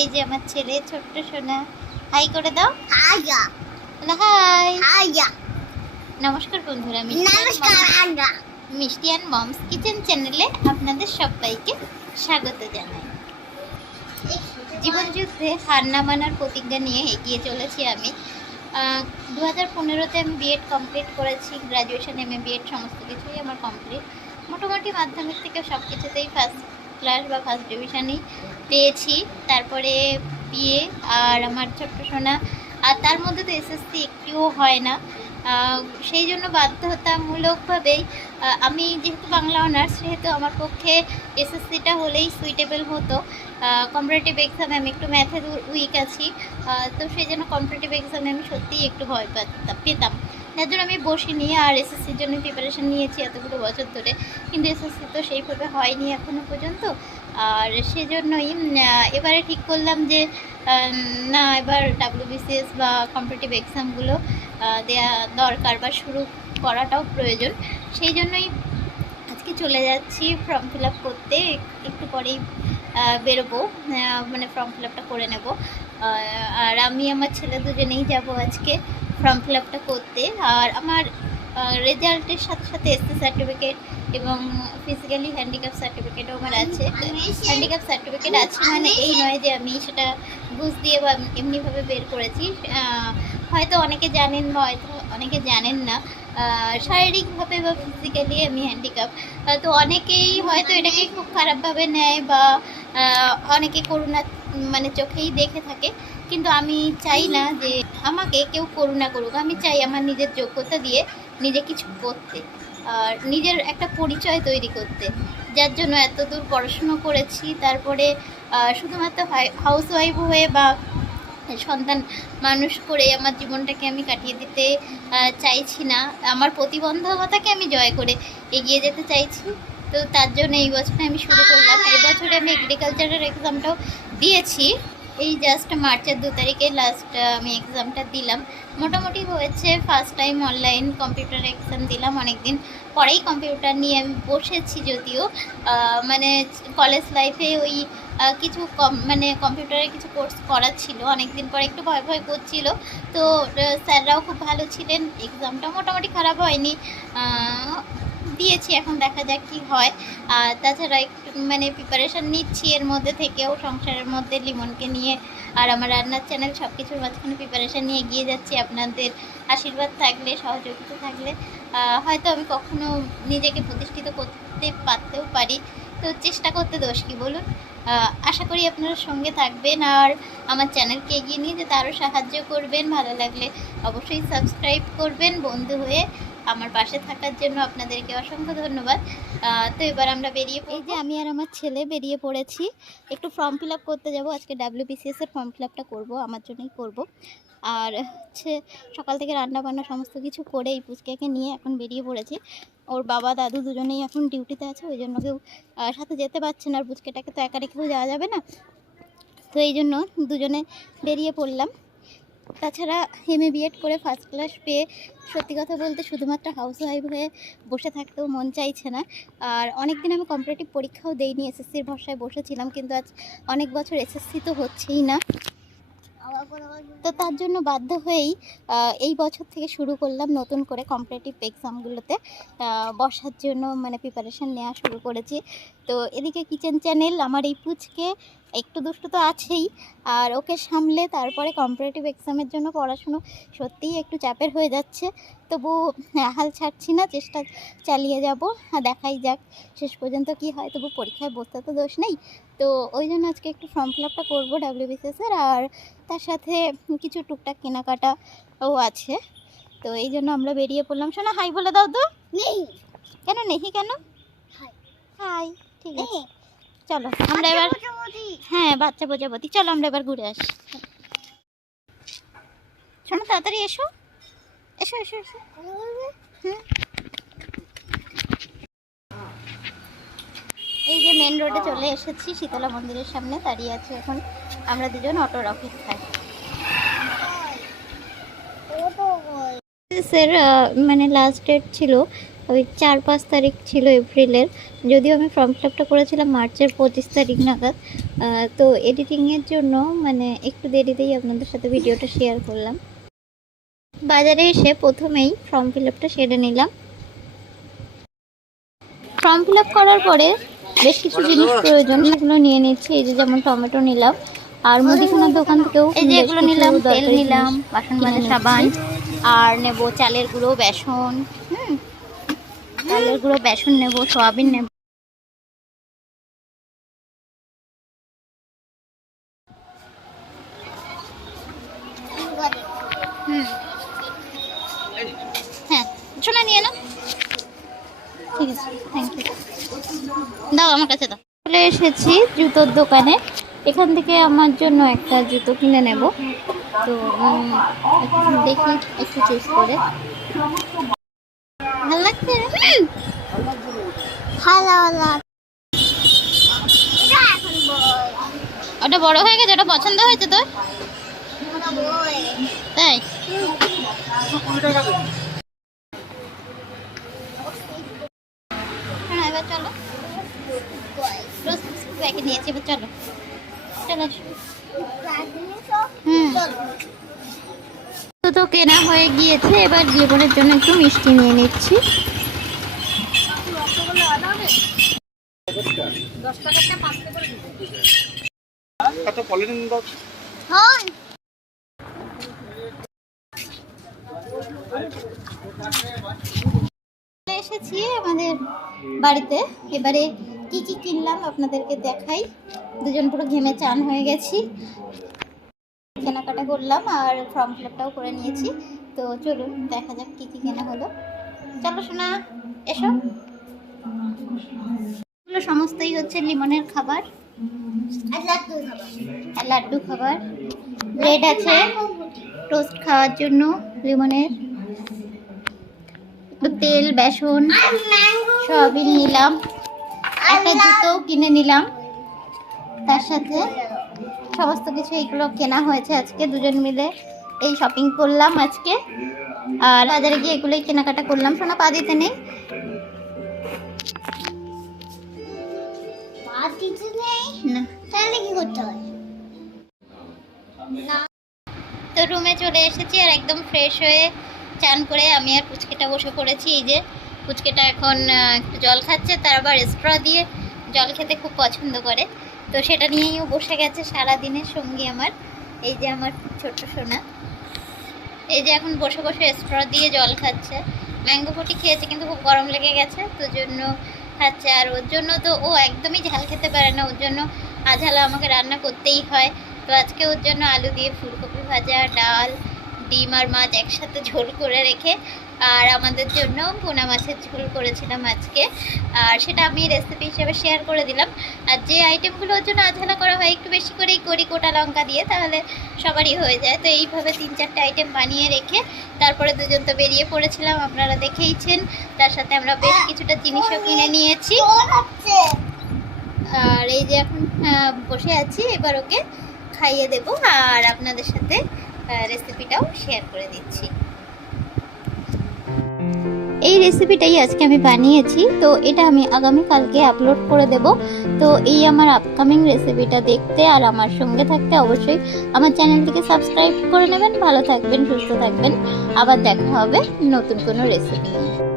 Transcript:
এই যে আমার ছেলে ছোট্ট সোনা, হাই করে দাও। হাইয়া হাই। হাইয়া নমস্কার বন্ধুরা, মিষ্টি অ্যান্ড মমস কিচেন চ্যানেলে আপনাদের সবাইকে স্বাগত জানাই। জীবন যুদ্ধে হার না মানার প্রতিজ্ঞা নিয়ে এগিয়ে চলেছি আমি। 2015-তে আমি বিএড কমপ্লিট করেছি, গ্র্যাজুয়েশন এমএ বিএড সমস্ত কিছুই আমার কমপ্লিট। মোটামুটি মাধ্যমিক থেকে সব কিছুতেই ফার্স্ট ক্লাস বা ফার্স্ট ডিভিশনই পেয়েছি। তারপরে বিএ আর আমার ছোট্ট সোনা, আর তার মধ্যে তো এসএসসি একটুও হয় না। সেই জন্য বাধ্যতামূলকভাবেই আমি যেহেতু বাংলা অনার্স, সেহেতু আমার পক্ষে এসএসসিটা হলেই সুইটেবল হতো। কম্পারেটিভ এক্সামে আমি একটু ম্যাথে উইক আছি, তো সেই জন্য কম্পারেটিভ এক্সামে আমি সত্যিই একটু ভয় পেতাম, যার জন্য আমি বসিনি আর এসএসসির জন্য প্রিপারেশান নিয়েছি এতগুলো বছর ধরে। কিন্তু এসএসসি তো সেইভাবে হয়নি এখনও পর্যন্ত, আর সেজন্যই এবারে ঠিক করলাম যে না, এবার WBCS বা কম্পিটিটিভ এক্সামগুলো দেওয়া দরকার বা শুরু করাটাও প্রয়োজন। সেই জন্যই আজকে চলে যাচ্ছি ফর্ম ফিল আপ করতে। একটু পরেই বেরোবো, মানে ফর্ম ফিল আপটা করে নেব। আর আমি আমার ছেলে দুজনেই যাব আজকে ফর্ম ফিল আপটা করতে। আর আমার রেজাল্টের সাথে সাথে এসসি সার্টিফিকেট এবং ফিজিক্যালি হ্যান্ডিক্যাপ সার্টিফিকেটও আমার আছে। হ্যান্ডিক্যাপ সার্টিফিকেট আছে মানে এই নয় যে আমি সেটা ঘুষ দিয়ে বা এমনিভাবে বের করেছি। হয়তো অনেকে জানেন বা হয়তো অনেকে জানেন না, শারীরিকভাবে বা ফিজিক্যালি আমি হ্যান্ডিক্যাপ। তো অনেকেই হয়তো এটাকে খুব খারাপভাবে নেয় বা অনেকে করুণা মানে চোখেই দেখে থাকে, কিন্তু আমি চাই না যে আমাকে কেউ করুণা করুক। আমি চাই আমার নিজের যোগ্যতা দিয়ে নিজে কিছু করতে আর নিজের একটা পরিচয় তৈরি করতে, যার জন্য এত দূর পড়াশুনো করেছি। তারপরে শুধুমাত্র হাউসওয়াইফ হয়ে বা সন্তান মানুষ করে আমার জীবনটাকে আমি কাটিয়ে দিতে চাইছি না। আমার প্রতিবন্ধকতাকে আমি জয় করে এগিয়ে যেতে চাইছি। তো তার জন্য এই বছরে আমি শুরু করলাম। এই বছরে আমি এগ্রিকালচারের এক্সামটাও দিয়েছি। এই জাস্ট মার্চের 2 তারিখে লাস্ট আমি এক্সামটা দিলাম। মোটামুটি হয়েছে। First time online computer exam দিলাম। অনেক দিন পরেই কম্পিউটার নিয়ে আমি বসেছি, যদিও মানে কলেজ লাইফে ওই কিছু মানে কম্পিউটারের কিছু কোর্স করা ছিল, অনেক দিন পরে একটু ভয় ভয় করছিল। তো স্যাররাও খুব ভালো ছিলেন, এক্সামটা মোটামুটি খারাপ হয়নি, দিয়েছি। এখন দেখা যাক কী হয়। আর তাছাড়া একটু মানে প্রিপারেশান নিচ্ছি এর মধ্যে থেকেও, সংসারের মধ্যে লিমনকে নিয়ে আর আমার রান্নার চ্যানেল সব কিছুর মাঝখানে প্রিপারেশান নিয়ে এগিয়ে যাচ্ছি। আপনাদের আশীর্বাদ থাকলে, সহযোগিতা থাকলে হয়তো আমি কখনো নিজেকে প্রতিষ্ঠিত করতে পারতেও পারি। তো চেষ্টা করতে দোষ কী বলুন। আশা করি আপনারা সঙ্গে থাকবেন আর আমার চ্যানেলকে এগিয়ে নিয়ে যেতে আরও সাহায্য করবেন। ভালো লাগলে অবশ্যই সাবস্ক্রাইব করবেন। বন্ধু হয়ে আমার পাশে থাকার জন্য আপনাদেরকে অসংখ্য ধন্যবাদ। তো এবার আমরা বেরিয়ে পড়ি। যে আমি আর আমার ছেলে বেরিয়ে পড়েছি, একটু ফর্ম ফিল আপ করতে যাবো। আজকে WBCS এর ফর্ম ফিল আপটা করবো, আমার জন্যই করব। আর হচ্ছে সকাল থেকে রান্না বান্না সমস্ত কিছু করে এই পুচকাকে নিয়ে এখন বেরিয়ে পড়েছি। ওর বাবা দাদু দুজনেই এখন ডিউটিতে আছে, ওই জন্য কেউ সাথে যেতে পারছে না। আর পুচকাটাকে তো একা রেখেও যাওয়া যাবে না, তো এই জন্য দুজনে বেরিয়ে পড়লাম। তাছাড়া এমএ বিএড করে ফার্স্ট ক্লাস পেয়ে সত্যি কথা বলতে শুধুমাত্র হাউসওয়াইফ হয়ে বসে থাকতেও মন চাইছে না। আর অনেক দিন আমি কম্পিটিটিভ পরীক্ষাও দেইনি, এসএসসির ভরসায় বসেছিলাম, কিন্তু আজ অনেক বছর এসএসসি তো হচ্ছেই না। তো তার জন্য বাধ্য হয়েই এই বছর থেকে শুরু করলাম নতুন করে কম্পিটিটিভ এক্সামগুলোতে বসার জন্য, মানে প্রিপারেশান নেওয়া শুরু করেছি। তো এদিকে কিচেন চ্যানেল, আমার এই পুচকে একটু দুষ্টু তো আছেই, আর ওকে সামলে তারপরে কম্পিটিটিভ এক্সামের জন্য পড়াশুনো সত্যিই একটু চাপের হয়ে যাচ্ছে। তবু হাল ছাড়ছি না, চেষ্টা চালিয়ে যাব। দেখাই যাক শেষ পর্যন্ত কি হয়। তবু পরীক্ষায় বসতে তো দোষ নেই। তো ওই জন্য আজকে একটু ফর্ম ফিল আপটা করবো WBCS-এর, আর তার সাথে কিছু টুকটাক কেনাকাটাও আছে। তো এই জন্য আমরা বেরিয়ে পড়লাম। শোনা হাই বলে দাও তো। নেই কেন? নেহি কেন? হাই, ঠিক আছে চলো আমরা এবার, হ্যাঁ বাচ্চা প্রজাপতি, চলো আমরা এবার ঘুরে আসি। শোনো তাড়াতাড়ি এসো এসো এসো এসো। এই যে মেন রোডে চলে এসেছি, শীতলা মন্দিরের সামনে দাঁড়িয়ে আছি এখন আমরা দুজন অটোর অপেক্ষায়। স্যার মানে লাস্ট ডেট ছিল ওই 4-5 তারিখ ছিল এপ্রিলের, যদিও আমি ফর্ম ফিল আপটা করেছিলাম মার্চের 25 তারিখ নাগাদ। তো এডিটিংয়ের জন্য মানে একটু দেরিতেই আপনাদের সাথে ভিডিওটা শেয়ার করলাম। বাজারে এসে প্রথমেই ফর্ম ফিল আপটা সেরে নিলাম। ফর্ম ফিল আপ করার পরে বেশ কিছু জিনিস প্রয়োজন, সেগুলো নিয়ে নিচ্ছি। এই যে যেমন টমেটো নিলাম, আর মুদিখানার দোকান থেকেও এই যে এগুলো নিলাম, তেল নিলাম, বাসন মাজা সাবান, আর নেব চালের গুঁড়ো, বেসন, চালের গুঁড়ো, বেসন নেব, সয়াবিন নেব। হ্যাঁ শোনা নিয়ে না, ঠিক আছে, থ্যাংক ইউ। দাও আমার কাছে দাও। চলে এসেছি জুতোর দোকানে, এখান থেকে আমার জন্য একটা জুতো কিনে নেব। তো দেখি একটু চুজ করে। ভালো লাগছে? ওটা বড় হয়ে গেছে, ওটা পছন্দ হয়েছে তোর? তাই হ্যাঁ, এবার চলো। ব্যাগে নিয়েছি, এবার চলো চলো। তো কেনা হয়ে গিয়েছে, এবার জীবনের জন্য একটু মিষ্টি নিয়ে নিচ্ছি। এসেছি আমাদের বাড়িতে, এবারে কি কি কিনলাম আপনাদেরকে দেখাই। দুজন পুরো ঘেমে চান হয়ে গেছি, কেনাকাটা করলাম আর ফর্ম ফিল আপটাও করে নিয়েছি। তো চলুন দেখা যাক কি কি কেনা হলো। চলো শোনা, এসো। এগুলো সমস্তই হচ্ছে লিমনের খাবার আর লাড্ডু খাবার। ব্রেড আছে টোস্ট খাওয়ার জন্য, লিমনের তেল, বেসন, সয়াবিন নিলাম, একটা জুতোও কিনে নিলাম তার সাথে। সমস্ত কিছু এইগুলো কেনা হয়েছে আজকে, দুজন মিলে এই শপিং করলাম আজকে। আর বাজারে গিয়ে এগুলোই কেনাকাটা করলাম। শোনা পা দিতে নেই, না তাহলে কি করতে হয়। তো রুমে চলে এসেছি আর একদম ফ্রেশ হয়ে চান করে আমি আর পুচকেটা বসে পড়েছি। এই যে পুচকেটা এখন একটু জল খাচ্ছে, তার আবার স্ট্র দিয়ে জল খেতে খুব পছন্দ করে, তো সেটা নিয়েই ও বসে গেছে সারাদিনের সঙ্গী আমার। এই যে আমার ছোট্ট সোনা, এই যে এখন বসে বসে স্ট্র দিয়ে জল খাচ্ছে। ম্যাঙ্গো ফুটি খেয়েছে কিন্তু খুব গরম লেগে গেছে, তো জন্য খাচ্ছে। আর ওর জন্য তো ও একদমই ঝাল খেতে পারে না, ওর জন্য আঝালা আমাকে রান্না করতেই হয়। তো আজকে ওর জন্য আলু দিয়ে ফুলকপি ভাজা, ডাল, ডিম আর মাছ একসাথে ঝোল করে রেখে, আর আমাদের জন্য পোনা মাছের ঝোল করেছিলাম আজকে, আর সেটা আমি রেসিপি হিসেবে শেয়ার করে দিলাম। আর যে আইটেমগুলো ওর জন্য আঝালা করা হয় একটু বেশি করেই করি গোটা লঙ্কা দিয়ে, তাহলে সবারই হয়ে যায়। তো এইভাবে 3-4টা আইটেম বানিয়ে রেখে তারপরে দুজন তো বেরিয়ে পড়েছিলাম, আপনারা দেখেইছেন। তার সাথে আমরা বেশ কিছুটা জিনিসও কিনে নিয়েছি। আর এই যে এখন বসে আছি, এবার ওকে খাইয়ে দেবো আর আপনাদের সাথে রেসিপিটাও শেয়ার করে দিচ্ছি। এই রেসিপিটাই আজকে আমি বানিয়েছি, তো এটা আমি আগামীকালকে আপলোড করে দেব। তো এই আমার আপকামিং রেসিপিটা দেখতে আর আমার সঙ্গে থাকতে অবশ্যই আমার চ্যানেলটিকে সাবস্ক্রাইব করে নেবেন। ভালো থাকবেন, সুস্থ থাকবেন, আবার দেখা হবে নতুন কোনো রেসিপি নিয়ে।